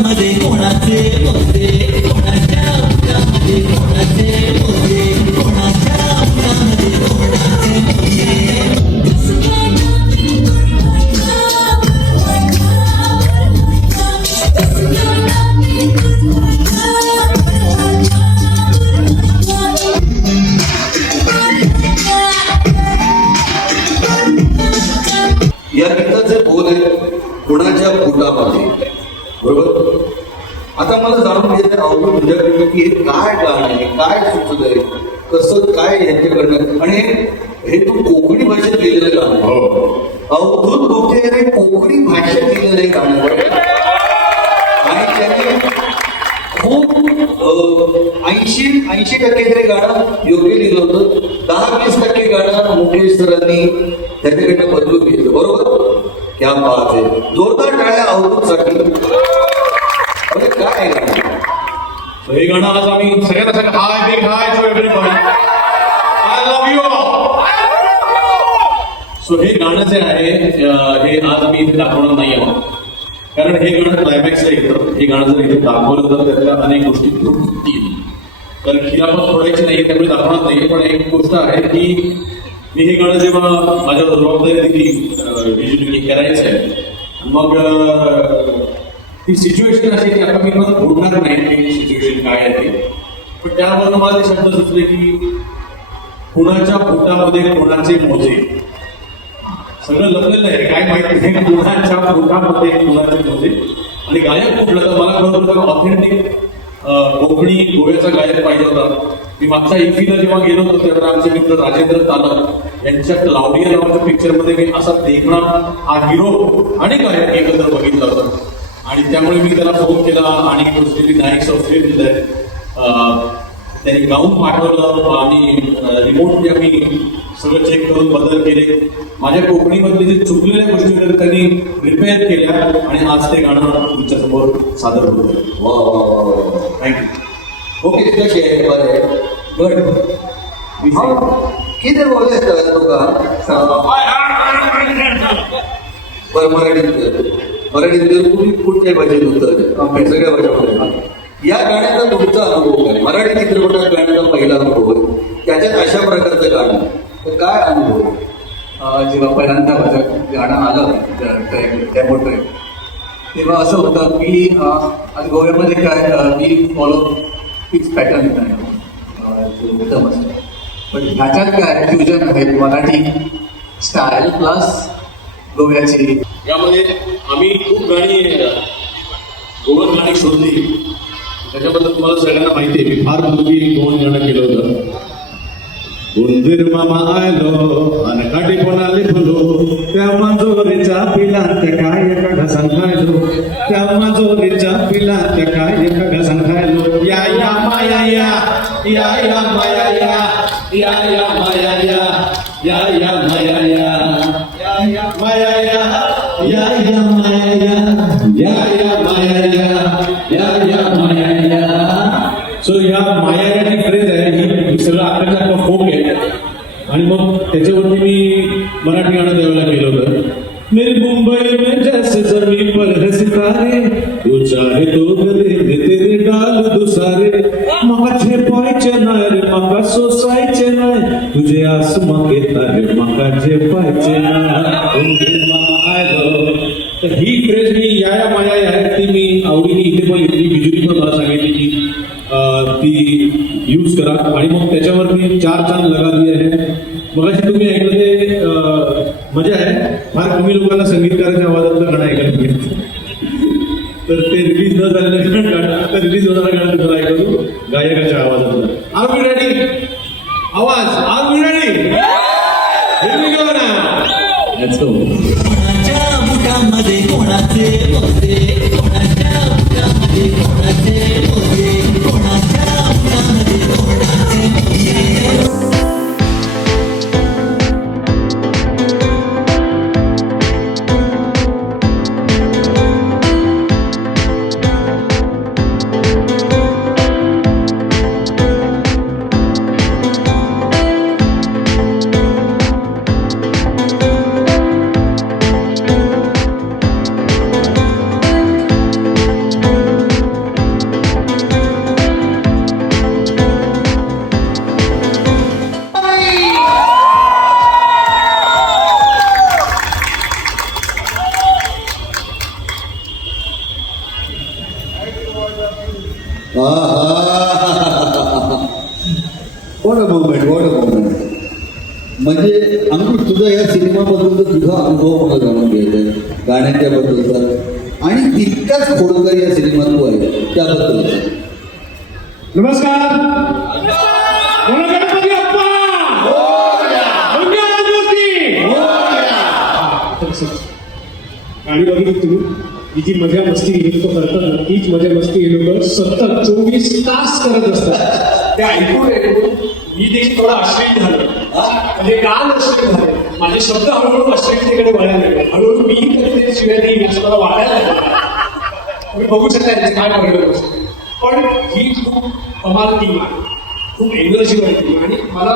बुटामध्ये कोणाचे मोजे, कोणाच्या बुटामध्ये कोणाचे मोजे, कोणाच्या बुटामध्ये कोणाचे मोजे. या गीताचे बोल आहेत कोणाच्या बुटामध्ये, बरोबर. आता मला जाणून घ्यायचं आवडतं तुझ्याकडे की हे काय गाणं आहे, काय सुचत आहे, कसं काय यांच्याकडनं, आणि हे तू कोकणी भाषेत लिहिलेलं गाणं आहे. अवधूत गुप्ते कोकणी भाषेत लिहिलेलं हे गाणं आहे. आणि त्याने खूप 80% तरी गाणं योग्य लिहिलं होतं. 10-20% गाणं मुकेश सरांनी त्याच्याकडनं बदलून घेतलं, बरोबर. क्या बात आहे. जोरदार टाळ्या अवधूतसाठी. म्हणजे काय आहे गाणं? हे गाणं आज आम्ही सगळ्यांना सांगा, hi big hi to everybody, I love you all. So हे गाणं जे आहे हे आज आम्ही इथे दाखवणार नाही आहोत, कारण हे गाणं क्लायमॅक्सला येतं. हे गाणं जर इथे दाखवलं तर त्यातल्या अनेक गोष्टी तुटतील, तर खिरापत थोडायची नाही, त्यामुळे दाखवणार नाही. पण एक गोष्ट आहे की मी हे गाणं जेव्हा माझ्यावर जबाबदारी दिली विजयुली करायचं आहे, मग ती सिच्युएशन अशी की आता मी मला बोलणार नाही की सिच्युएशन काय आहे ते, पण त्यावरून मला ते शब्द सुचले की कुणाच्या बुटामध्ये कोणाचे मोजे. सगळं लपलेलं आहे, काय माहिती नाही, कुणाच्या बुटामध्ये कोणाचे मोजे. आणि गायक कुठलं तर मला खरं तर ऑथेंटिक कोकणी गोव्याचा गायक पाहिजे होता. मी मागच्या इफीला जेव्हा गेलो होतो तेव्हा आमचे मित्र राजेंद्र तालक यांच्या क्लाउडिया नावाच्या पिक्चरमध्ये मी असा देखणा हा हिरो आणि गायक एकत्र बघितला होता. आणि त्यामुळे मी त्याला फोन केला आणि नाईट्स ऑफ फिल्म त्यांनी गाऊन पाठवलं आणि रिमोटली आम्ही सगळं चेक करून बदल केले. माझ्या कोकणीमधले जे चुकलेल्या गोष्टी होत्या त्यांनी रिपेअर केल्या आणि आज ते गाणं तुमच्यासमोर सादर होतं. वा वा वा वा, थँक्यू. ओके. कशी आहे? बरं आहे. गुड. किती बोलायचं तुका? बरं, मराठीत तुम्ही कुठल्याही भाषेत उत्तर, सगळ्या भाषामध्ये. या गाण्याचा तुमचा अनुभव काय? मराठी चित्रपटात गाण्याचा पहिला अनुभव आहे, त्याच्यात अशा प्रकारचं गाणं, तर काय अनुभव? जेव्हा पहिल्यांदा माझं गाणं आलं डेमो ट्रॅक, तेव्हा असं होतं की आज गोव्यामध्ये काय मी फॉलो फिक्स पॅटर्न एकदम असतं, पण ह्याच्यात काय फ्युजन आहे, मराठी स्टाईल प्लस गोव्याची. यामध्ये आम्ही खूप गाणी गोवन गाणी शोधली. त्याच्याबद्दल तुम्हाला सगळ्यांना माहिती आहे, मी फार पूर्वी गोवन गाणं केलं होतं. उंदीर मामा आयलो आणि काठी कोणाले फुलो, त्या मांजोरीच्या पिलांत काय एका घासान खायलो, त्या मांजोरीच्या पिलांत काय एका घासान खायलो. या या माया या, या या माया या, या या माया या, या या माया या, या या माया या, या या माया या, या या माया या, या या माया या. सो ह्या मायाची फ्रेज आहे, ही सगळं आपल्याचा फोक आहे. आणि मग त्याच्यावरती मी मराठी गाणं द्यायला गेलो होतं. मेरी मुंबई में जैसे जमीन पर है सितारे, तू चाहे तो गले तेरे डाल दुसारे, मका झेपायचे नाही रे मका सोसायचे नाही, तुझे आसमां के तारे मका झेपायचे नाही. तर ही फ्रेज मी या माया आहे ती मी आवडीने इथे पण घेतली. बिजुरी पण मला सांगितली की ती यूज करा. आणि मग त्याच्यावरती 4 चांद लगा दिए आहे. मगाशी तुम्ही ऐकलं ते मजा आहे. फार कमी लोकांना संगीतकाराच्या आवाजातलं गाणं ऐकायला मिळतं. तर ते रिलीज न झालेलं गाणं आता रिलीज होणारं गाणं तुम्हाला ऐकवतो गायकाच्या आवाजातलं. Are we ready? आवाज are we ready? Here we go now. Let's go. कोणाच्या बुटामध्ये कोणाचे मोजे, कोणाच्या बुटामध्ये कोणाचे मोजे, कोणाच्या बुटामध्ये कोणाचे मोजे. What a moment. म्हणजे अंकुश, तुझा या सिनेमाबद्दलचा तुझा अनुभव मला जाणून घ्यायचा आहे, गाण्याच्या बद्दलचा, आणि तितकाच खोडकर या सिनेमात तू आहे त्याबद्दलचा. नमस्कार. बोला गणपती बाप्पा. गाणी बघितली तुम्ही, ही जी मजा मस्ती हे लोक करतात ना, तीच मजा मस्ती हे लोक सतत 24 तास करत असतात. ते ऐकून मी देखील थोडा अश्लील झालो, म्हणजे गान अश्लील झाले, माझे शब्द हळूहळू अश्लीलतेकडे वळायला लागले. हळूहळू मी कधीतरी शिवाय देईन असं मला वाटायला लागलं. तुम्ही बघू शकता याचे काय परिणाम असतो. पण ही खूप कमाल टीम आहे, खूप एनर्जीवाली टीम, आणि मला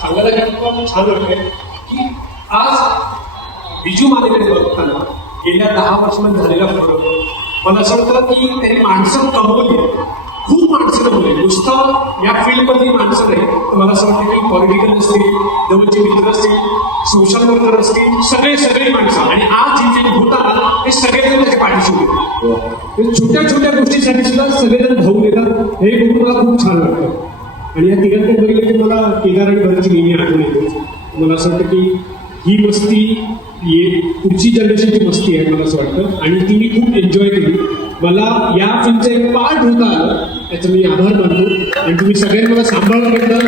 सांगायला गेलं छान वाटतंय की आज विजू मानेकडे बघताना गेल्या 10 वर्षांमध्ये झालेला फरक मला असं वाटतं की त्यांनी माणसं कमवली, खूप माणसं कमवली. नुसतं या फील्डमधली माणसं नाही, तर मला असं वाटतं की पॉलिटिकल असतील, जवळचे मित्र असतील, सोशल वर्कर असतील, सगळी माणसं, आणि आज जिथे होताना ते सगळेजण त्याच्या पाठीशी होते. छोट्या छोट्या गोष्टीसाठी सुद्धा सगळेजण धावून येतात, हे बघून मला खूप छान वाटतं. आणि या तिघांकडे बघितलं की मला केदार आणि भरतची नेहमी आठवण येते. मला असं वाटतं की ही मस्ती पुढची जनरेशनची मस्ती आहे मला असं वाटतं, आणि ती मी खूप एन्जॉय केली. मला या फिल्मचं एक पार्ट होता आलं, त्याचं मी आभार मानतो. आणि तुम्ही सगळ्यांनी मला सांभाळून घेतलं.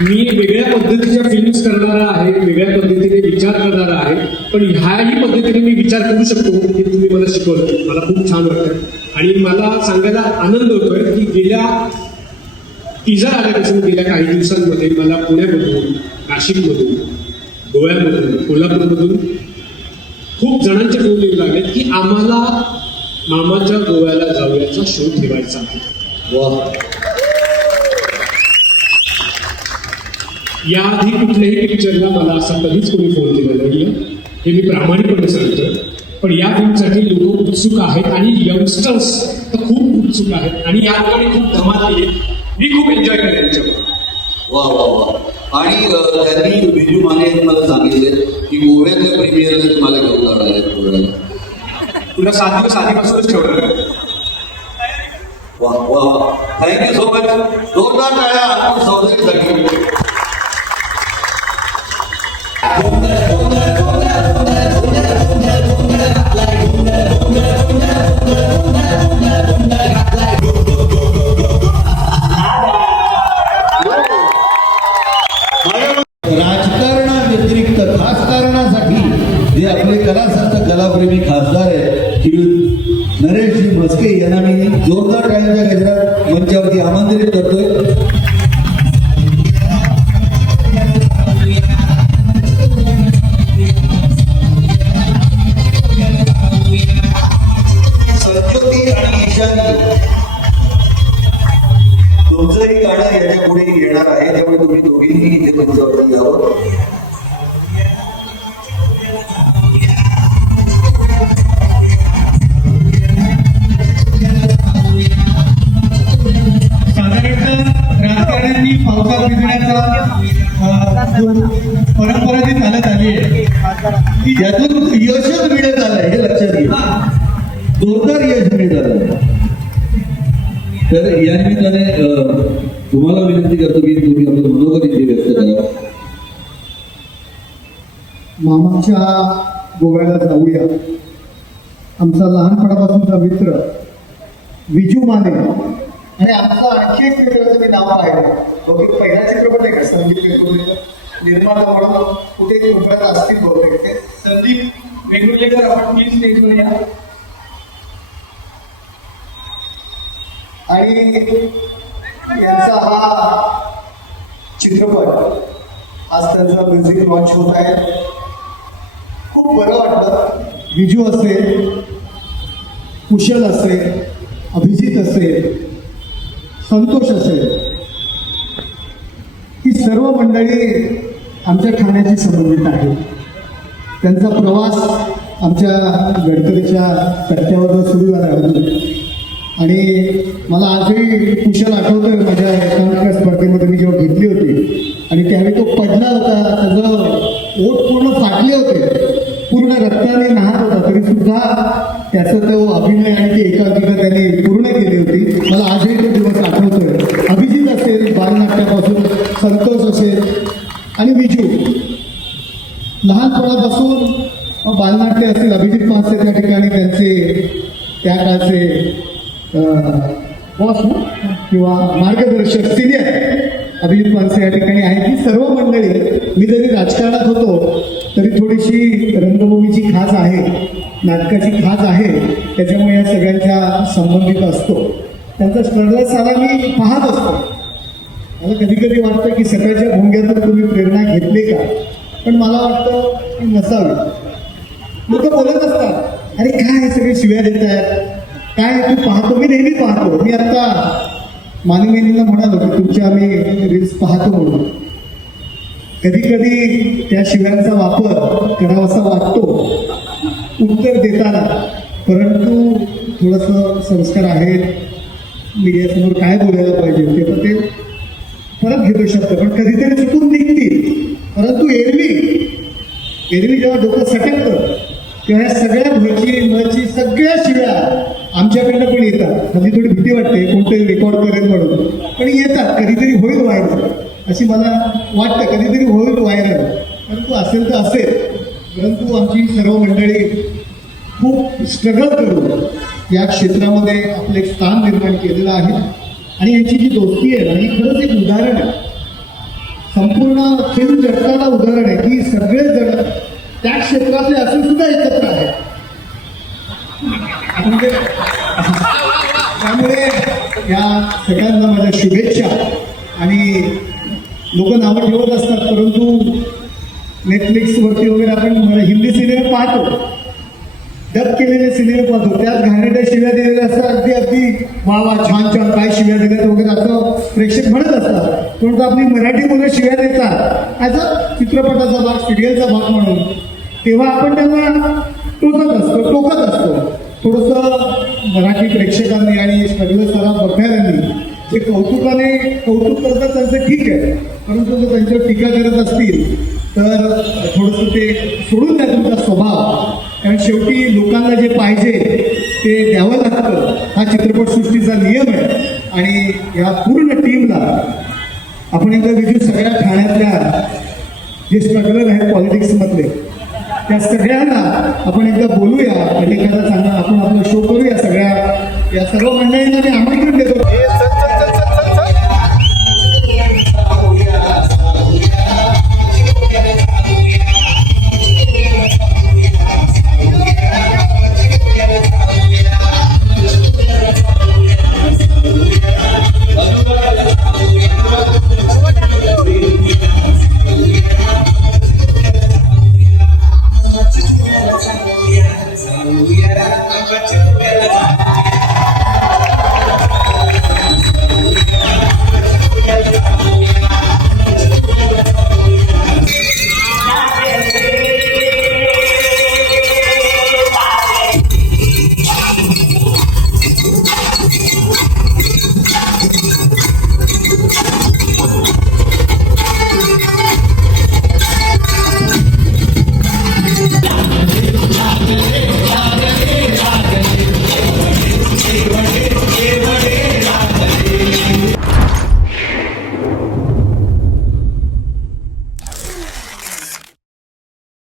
मी वेगळ्या पद्धतीच्या फिल्म्स करणारा आहे, वेगळ्या पद्धतीने विचार करणारा आहे, पण ह्याही पद्धतीने मी विचार करू शकतो हे तुम्ही मला शिकवलं. मला खूप छान वाटतं. आणि मला सांगायला आनंद होतोय की गेल्या टीझर आल्यापासून गेल्या काही दिवसांमध्ये मला पुण्यामधून, नाशिकमधून, गोव्यामधून, कोल्हापूरमधून खूप जणांचे फोन येऊ लागले की आम्हाला मामाच्या गोव्याला जाऊयाचा शो ठेवायचा आहे. वा. याआधी कुठल्याही पिक्चरला मला असा कधीच कोणी फोन केला नाही, हे मी प्रामाणिकपणे सांगतो. पण या फिल्मसाठी लोक उत्सुक आहेत, आणि यंगस्टर्स तर खूप उत्सुक आहेत, आणि या लोकांनी खूप धमाल केली. मी खूप एन्जॉय केलं त्यांच्यावर. वा वा वा. आणि त्यांनी विजू माने मला सांगितले की गोव्यातल्या प्रीमियरला तुम्हाला घेऊन जाणार आहेत गोव्याला. तुला 7 दिवस आधीपासूनच ठेवलं. वा वा. Thank you so much. जोरदार टाळ्या अंकुश चौधरीसाठी. राजकारणाव्यतिरिक्त खास कारणासाठी जे आपले कलासंत कलाप्रेमी खासदार आहेत श्री नरेशजी म्हस्के यांना मी जोरदार टाळ्यांच्या गजरात मंचावरती आमंत्रित करतोय. संज्योती आणि ईशानी तुमचंही गाणं याच्या पुढे येणार आहे, त्यामुळे तुम्ही दोघींनी इथे तुमच्यावरती यावं. साधारणतः राजकारण्यांनी पावसा भिजण्याचा परंपरा जी चालत आली आहे, यातून यशच मिळत आलंय हे लक्षात घ्या. जोरदार यश मिळत आलंय. तर या निमित्ताने तुम्हाला विनंती करतो की तुम्ही आपलं मनोगत इथे व्यक्त करा. मामाच्या गोव्याला जाऊया. आमचा लहानपणापासूनचा मित्र विजू माने, आणि आमचा आणखी एक मित्राचं मी नाव आहे, बहुतेक पहिला चित्रपट आहे का संदीप निर्माता म्हणून कुठे गोव्यात असतील बहुतेक ते संदीप वेंगुर्लेकर. आपण प्लीज स्टेजवर या. आणि यांचा हा चित्रपट आज त्यांचा म्युझिक लॉन्च होत आहे. खूप बरं वाटतं. विजू असेल, कुशल असेल, अभिजित असेल, संतोष असेल, ही सर्व मंडळी आमच्या ठाण्याशी संबंधित आहे. त्यांचा प्रवास आमच्या गडकरीच्या कट्ट्यावर सुरू झाला आहे. आणि मला आजही कुशल आठवतोय माझ्या एकांकिका स्पर्धेमध्ये मी जेव्हा घेतली होती, आणि त्यावेळी तो पडला होता, त्याचं ओठ पूर्ण फाटले होते, पूर्ण रक्ताने नाहत होता, तरी सुद्धा त्याचा तो अभिनय आणि ती एकांकिका त्यांनी पूर्ण केली होती. मला आजही तो दिवस आठवतोय. अभिजित असेल बालनाट्यापासून, संतोष असेल आणि विजू, लहानपणापासून बालनाट्य असेल. अभिजित माणसे त्या ठिकाणी त्यांचे त्या काळचे बॉस किंवा मार्गदर्शक सिनियर अभिजित माणसे या ठिकाणी आहेत. ही सर्व मंडळी, मी जरी राजकारणात होतो तरी थोडीशी रंगभूमीची खास आहे, नाटकाची खास आहे, त्याच्यामुळे या सगळ्यांच्या संबंधित असतो. त्यांचा स्ट्रगल सारा मी पाहत असतो. मला कधी कधी वाटतं की सकाळच्या भोंग्यातून तुम्ही प्रेरणा घेतली का, पण मला वाटतं की नसावी. लोक बोलत असतात, अरे काय हे सगळे शिव्या देत आहेत, काय तू पाहतो. मी नेहमी पाहतो. मी आता मानवीनीला म्हणालो की तुमच्या मी रील्स पाहतो म्हणून. कधी कधी त्या शिव्यांचा वापर करावासा वाटतो उत्तर देताना, परंतु थोडंसं संस्कार आहेत, मीडियासमोर काय बोलायला पाहिजे ते तर ते परत घेतो शब्द, पण कधीतरी चुकून निघतील. परंतु एरवी जेव्हा डोकं सटकतं तेव्हा ह्या सगळ्या भची सगळ्या शिव्या आमच्याकडनं पण येतात. म्हणजे थोडी भीती वाटते कोणतरी रेकॉर्ड करेल म्हणून, पण येतात. कधीतरी होईल व्हायरल अशी मला वाटतं, कधीतरी होईल व्हायरल, परंतु असेल तर असेल. परंतु आमची सर्व मंडळी खूप स्ट्रगल करून या क्षेत्रामध्ये आपले एक स्थान निर्माण केलेलं आहे. आणि यांची जी दोस्ती आहे ना, ही खरंच एक उदाहरण आहे, संपूर्ण फिल्म जगताला उदाहरण आहे की सगळेजण त्या क्षेत्रातले असून सुद्धा एकत्र आहेत. म्हणजे त्यामुळे या सगळ्यांना माझ्या शुभेच्छा. आणि लोक नावं ठेवत असतात, परंतु नेटफ्लिक्सवरती वगैरे आपण हिंदी सिनेमे पाहतो, डब केलेले सिनेमे पाहतो, त्यात घाणेरड्या शिव्या दिलेल्या असतात. अगदी वा वा छान छान काय शिव्या दिल्यात वगैरे असं प्रेक्षक म्हणत असतात. परंतु आपली मराठी मुलं शिव्या देतात ॲज अ चित्रपटाचा भाग, सिरियलचा भाग म्हणून, तेव्हा आपण त्यांना टोकत असतो. थोडंसं मराठी प्रेक्षकांनी आणि सगळं सराव बघणाऱ्यांनी जे कौतुक करतात त्यांचं ठीक आहे, परंतु जर त्यांच्यावर टीका करत असतील तर थोडंसं ते सोडून द्या तुमचा स्वभाव. कारण शेवटी लोकांना जे पाहिजे ते द्यावं लागतं, हा चित्रपटसृष्टीचा नियम आहे. आणि या पूर्ण टीमला आपण एकदा विजू सगळ्या ठाण्यातल्या जे स्ट्रगलर आहेत पॉलिटिक्समधले त्या सगळ्यांना आपण एकदा बोलूया आणि एखादा चांगला आपण आपला शो करूया. सगळ्या या सर्व मंडळींना मी आमंत्रण देतो. Yeah.